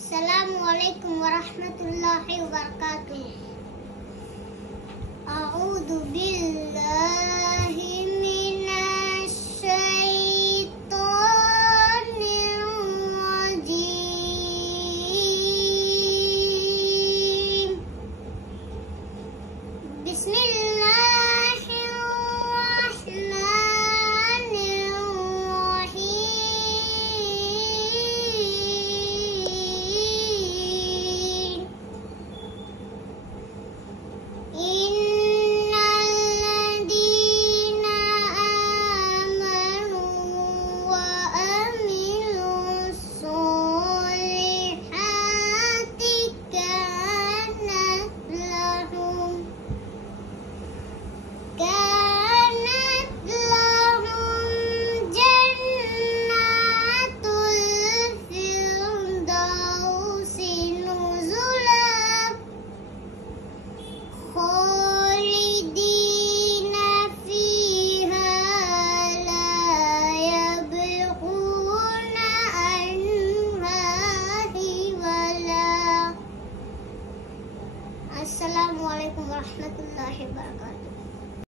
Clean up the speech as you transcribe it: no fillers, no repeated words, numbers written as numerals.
Assalamualaikum warahmatullahi wabarakatuh. A'udzu billahi minasy syaithanir rajim. Bismillahirrahmanirrahim. Innalladzina amanu wa amilus solihati kanat lahum jannatul firdausi nuzula khalidina fiha la yabghuna anha hiwala. Assalamualaikum warahmatullahi wabarakatuh.